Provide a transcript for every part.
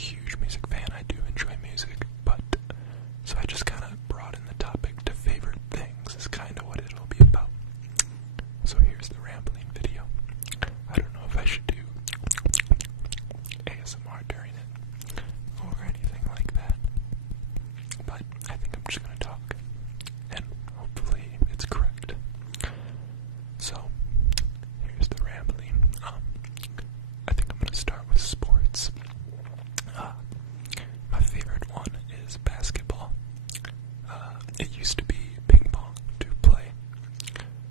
huge music fan. I do enjoy music, but so I just kind of brought in the topic to favorite things is kind of what it'll be about. So here's the rambling video. I don't know if I should do ASMR during it or anything like that, but I think I'm just going to talk, and hopefully it's correct. So here's the rambling. I think I'm going to start with sports. My favorite one is basketball. It used to be ping pong to play,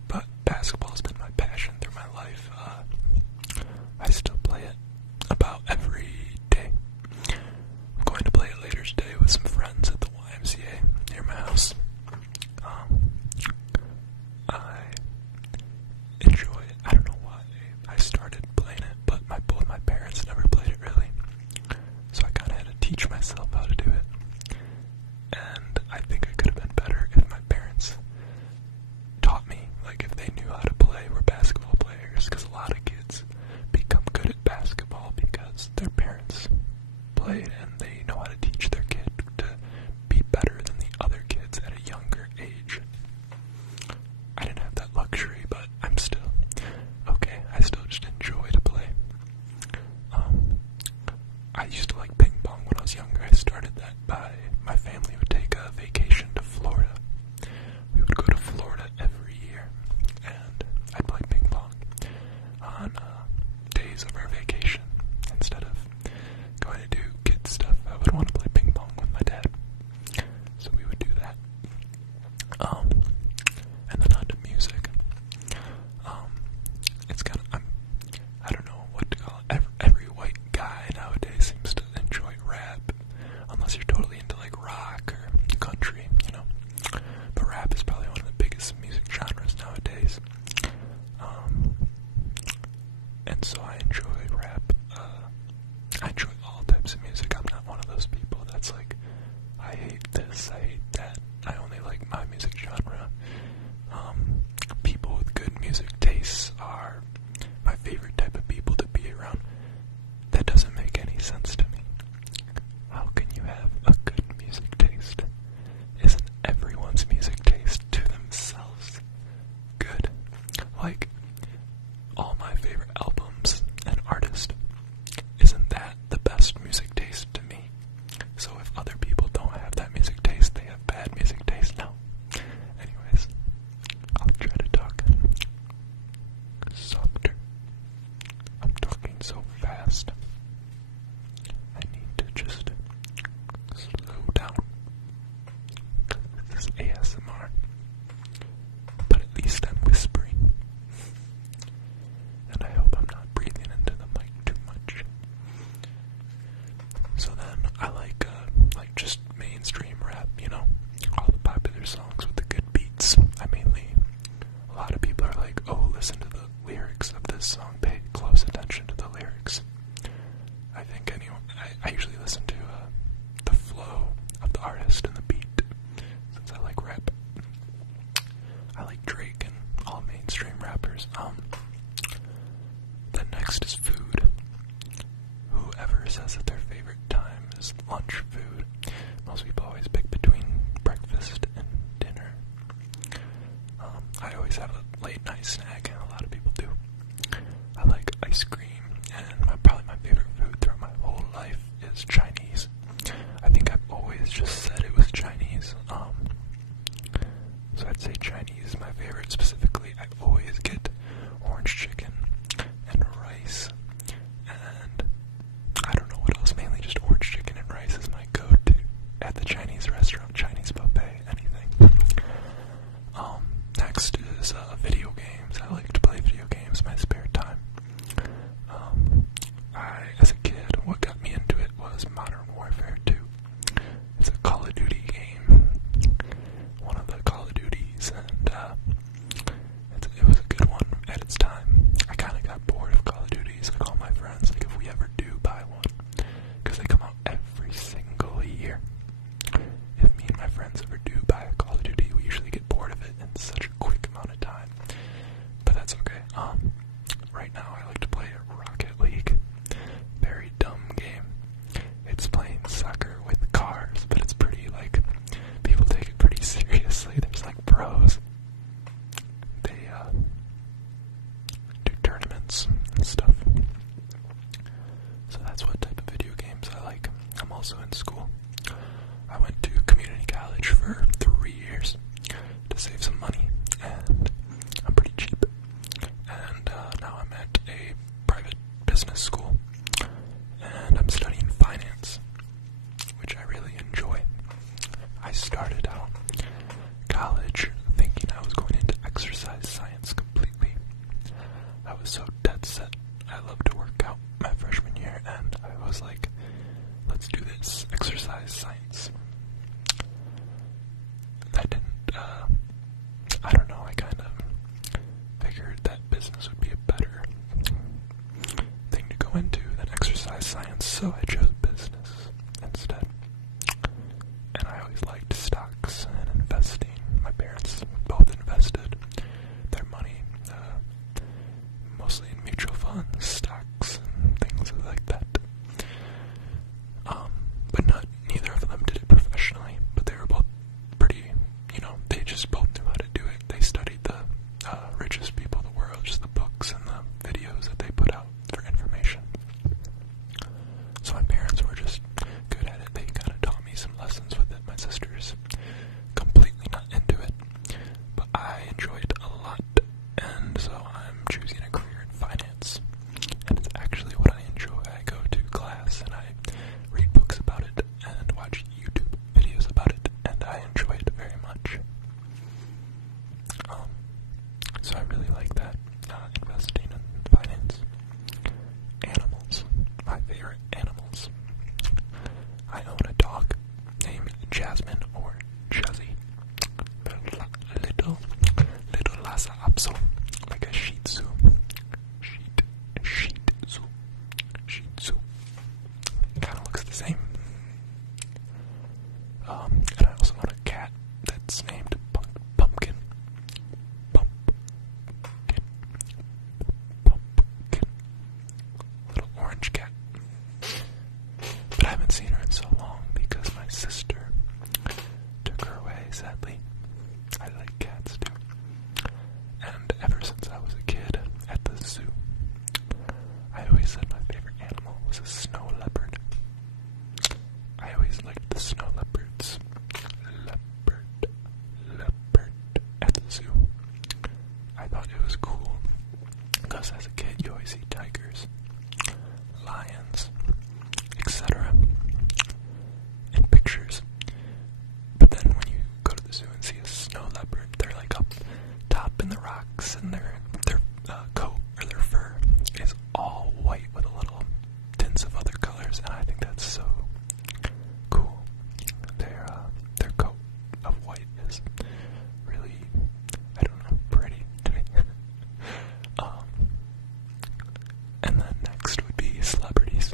but basketball's been my passion through my life. I still play it about every day. I'm going to play it later today with some friends at the YMCA near my house. I enjoy it. I don't know why I started playing it, but both my parents never played it really, so I kind of had to teach myself how to do it. And I think I could have been better if my parents taught me, like if they knew how to play, were basketball players, because a lot of kids become good at basketball because their parents played and they know how to teach their kid to be better than the other kids at a younger age. I didn't have that luxury, but I'm still okay. I still just enjoy to play. I used to like ping pong when I was younger. I started that by my family would take a vacation to Florida. We would go to Florida every year, and I'd play ping pong on days of our vacation. Instead of going to do kid stuff, I would want to play ping pong with my dad. So we would do that. And then on to music. It's kind of, I don't know what to call it. Every white guy nowadays seems to enjoy rap, unless you're totally into like rock or country, you know. But rap is probably one of the biggest music genres nowadays. And so I enjoy rap. I enjoy all types of music. I'm not one of those people that's like, I hate this, I hate that. I only like my music genre. People with good music tastes are my favorite type of people to be around. That doesn't make any sense to me. How can you have a good music taste? Isn't everyone's music taste to themselves good? Like, all my favorite albums and artists, isn't that the best music taste to me? So if other people don't have that music taste, they have bad music taste? No. Anyways, I'll try to talk softer. I'm talking so fast. I need to just slow down. This is ASMR. But at least I'm whispering. And I hope I'm not breathing into the mic too much. So then I like just mainstream rap, you know, all the popular songs with the good beats. A lot of people are like, oh, listen to the lyrics of this song, pay close attention to the lyrics. I think anyone, I usually listen to the flow of the artist and the beat, since I like rap. I like Drake and all mainstream rappers. Then next is food. Whoever says that their favorite time is lunch food. Most people always pick between breakfast and dinner. I always have a late night snack, and a lot of people do. I like ice cream, and probably my favorite food throughout my whole life is Chinese. I think I've always just said it was Chinese. So I'd say Chinese is my favorite. Specifically, I always get orange chicken and rice, and I don't know what else. Mainly just orange chicken and rice is my go-to at the Chinese restaurant, Chinese buffet, anything. Next is video games. I like to play video games in my spare time. As a kid, what got me into it was Modern Warfare 2. It's a Call of Duty game, one of the Call of Duties, and it was a good one at its time. I kind of got bored of Call of Duties. I call my friends, like, if we ever do buy one, because they come out every single year. If me and my friends ever do buy a Call of Duty, we usually get bored of it in such a quick amount of time. But that's okay. Right now I like to play Rocket League. Very dumb game. It's also in school. I went to community college for 3 years to save some money, and I'm pretty cheap. And now I'm at a private business school, and I'm studying finance, which I really enjoy. I started out college thinking I was going into exercise science completely. I was so dead set. I loved to work out my freshman year, and I was like, let's do this, exercise science. I didn't, I don't know, I kind of figured that business would be a better thing to go into than exercise science, so I chose business instead. And I always liked stocks and investing. My parents both invested their money, mostly in mutual funds, stocks, and things like that. But neither of them did it professionally, but they were both pretty, they just both knew how to do it. They studied the richest people in the world, just the books and the videos that they put out for information. So my parents were just good at it. They kind of taught me some lessons with it. My sister's completely not into it, but I enjoy it a lot, and so I'm choosing a career in finance, and it's actually what I enjoy. I go to class and I read books about it and watch YouTube videos about it, and I enjoy it very much. So I really like that, investing in finance. Animals, my favorite animals. I own a dog named Jasmine or Jazzy. Little Lhasa Apso, like a Shih Tzu. Shih Tzu. Kind of looks the same. And I also own a cat that's named Pumpkin. Little orange cat. But I haven't seen her in so long because my sister took her away, sadly. I like cats too. And ever since I was a kid at the zoo, I always said my favorite animal was a snow leopard. I always liked the snow leopards. Leopard at the zoo. I thought it was cool because as a kid you always see tigers, lions, etc. in pictures. But then when you go to the zoo and see a snow leopard, they're like up top in the rocks, and their coat or their fur is all white with a little tints of other colors, and I think that's so cool. Their coat of white is really, I don't know, pretty to me. And then next would be celebrities.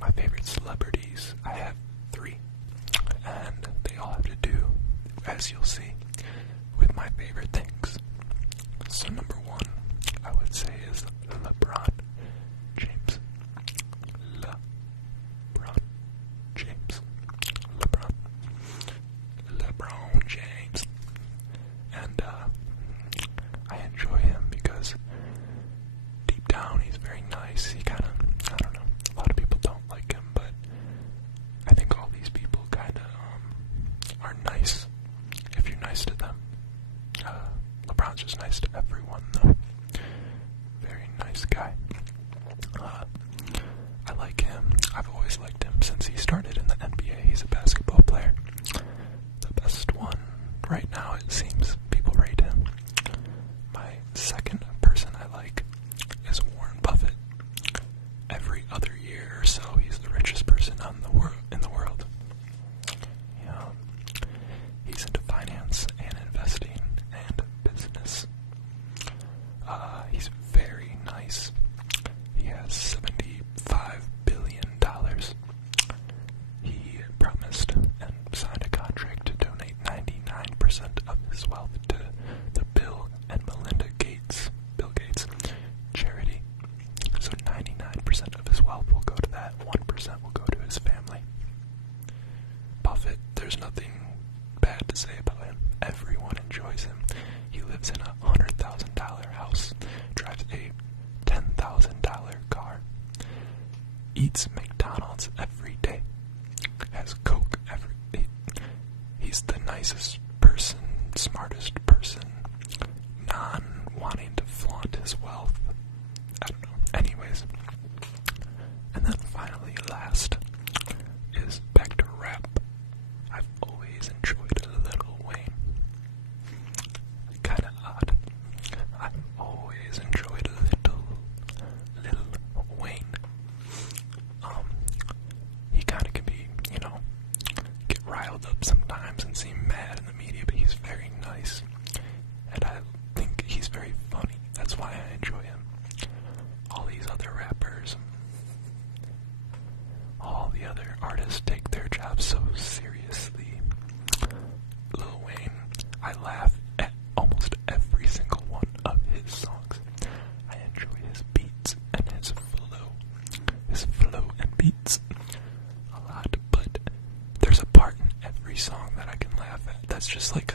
My favorite celebrities, I have 3, and they all have to do, as you'll see, with my favorite things. So number 1, I would say, is LeBron James. LeBron James. And I enjoy him because deep down he's very nice. He kind of, I don't know, a lot of people don't like him, but I think all these people kind of are nice if you're nice to them. LeBron's just nice to everyone, though. Very nice guy. I like him. I've always liked him since he started in the NBA. He's a basketball player. The best one right now, it seems. People rate him. My second person I like is Warren Buffett. Every other year or so, he's the richest person in the world. He's into finance and investing and business. He's very nice. He has $75 billion. He promised McDonald's every day, has Coke he's the nicest person, smartest person, non-wanting to flaunt his wealth. I don't know. Anyways. And then finally, last, is back to rap. I've always enjoyed Lil Wayne. Kinda odd. I've always enjoyed Lil Wayne. He kinda can be, get riled up sometimes and seem mad in the media, but he's very nice. And I think he's very funny. That's why I enjoy him. All these other rappers, all the other artists take their jobs so seriously. Lil Wayne, I laugh at almost every single one of his songs. I enjoy his beats and his flow and beats a lot, but there's a part in every song that I can laugh at. That's just like